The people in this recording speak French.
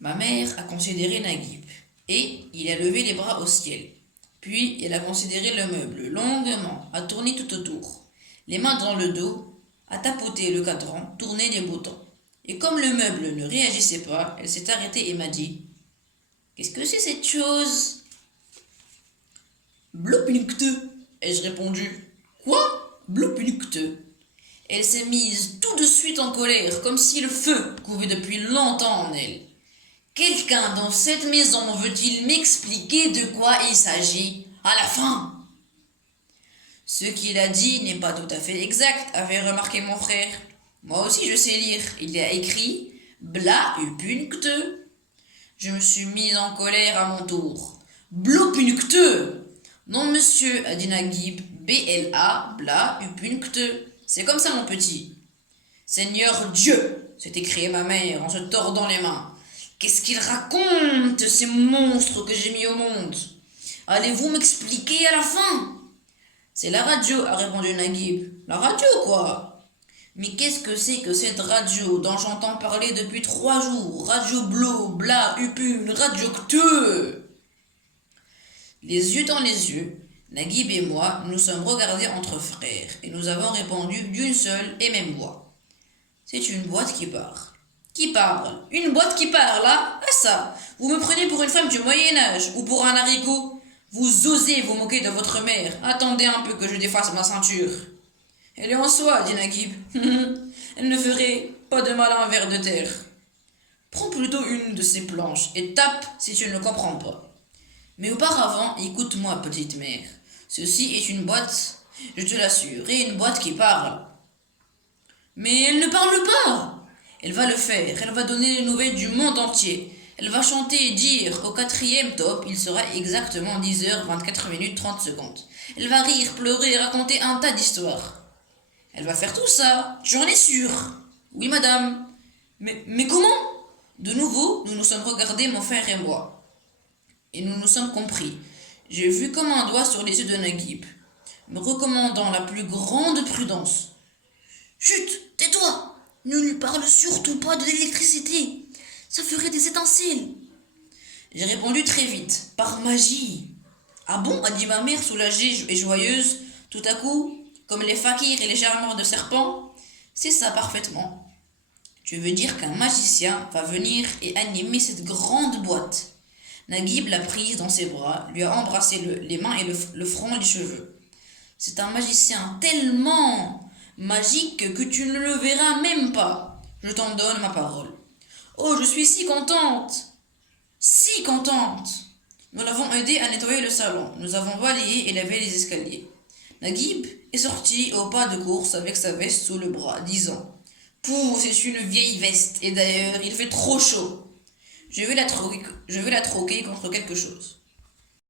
Ma mère a considéré Naguib, et il a levé les bras au ciel. Puis elle a considéré le meuble longuement, a tourné tout autour, les mains dans le dos, a tapoté le cadran, tourné les boutons. Et comme le meuble ne réagissait pas, elle s'est arrêtée et m'a dit: Qu'est-ce que c'est cette chose? Blopinkteux, ai-je répondu. Quoi? Blopinkteux. Elle s'est mise tout de suite en colère, comme si le feu couvait depuis longtemps en elle. Quelqu'un dans cette maison veut-il m'expliquer de quoi il s'agit à la fin? Ce qu'il a dit n'est pas tout à fait exact, avait remarqué mon frère. Moi aussi je sais lire. Il a écrit Bla upunkt. Je me suis mise en colère à mon tour. Blopunkt. Non monsieur, a dit Naguib. B-L-A, Bla upunkt. C'est comme ça mon petit. Seigneur Dieu, s'est écriée ma mère en se tordant les mains. Qu'est-ce qu'ils racontent, ces monstres que j'ai mis au monde? Allez-vous m'expliquer à la fin? C'est la radio, a répondu Naguib. La radio, quoi? Mais qu'est-ce que c'est que cette radio dont j'entends parler depuis 3 jours? Radio Blo, Bla, Upune, Radio Cteux. Les yeux dans les yeux, Naguib et moi nous sommes regardés entre frères et nous avons répondu d'une seule et même voix. C'est une boîte qui parle. Qui parle? Une boîte qui parle, là? Ah ça! Vous me prenez pour une femme du Moyen-Âge ou pour un haricot? Vous osez vous moquer de votre mère. Attendez un peu que je défasse ma ceinture. Elle est en soie, dit Naguib. Elle ne ferait pas de mal à un ver de terre. Prends plutôt une de ces planches et tape si tu ne comprends pas. Mais auparavant, écoute-moi, petite mère. Ceci est une boîte, je te l'assure, et une boîte qui parle. Mais elle ne parle pas! Elle va le faire, elle va donner les nouvelles du monde entier. Elle va chanter et dire au 4e top, il sera exactement 10h24 minutes 30 secondes. Elle va rire, pleurer, raconter un tas d'histoires. Elle va faire tout ça, j'en ai sûr. Oui, madame. Mais comment? De nouveau, nous nous sommes regardés, mon frère et moi. Et nous nous sommes compris. J'ai vu comme un doigt sur les yeux de Naguib, me recommandant la plus grande prudence. Chut, tais-toi! Ne lui parle surtout pas de l'électricité. Ça ferait des étincelles. J'ai répondu très vite, par magie. Ah bon, a dit ma mère soulagée et joyeuse, tout à coup, comme les fakirs et les charmeurs de serpents. C'est ça parfaitement. Tu veux dire qu'un magicien va venir et animer cette grande boîte? Naguib l'a prise dans ses bras, lui a embrassé les mains et le front, les cheveux. C'est un magicien tellement magique que tu ne le verras même pas. Je t'en donne ma parole. Oh, je suis si contente! Si contente! Nous l'avons aidé à nettoyer le salon. Nous avons balayé et lavé les escaliers. Naguib est sorti au pas de course avec sa veste sous le bras, disant: Pouh, c'est une vieille veste, et d'ailleurs, il fait trop chaud. Je vais la troquer contre quelque chose.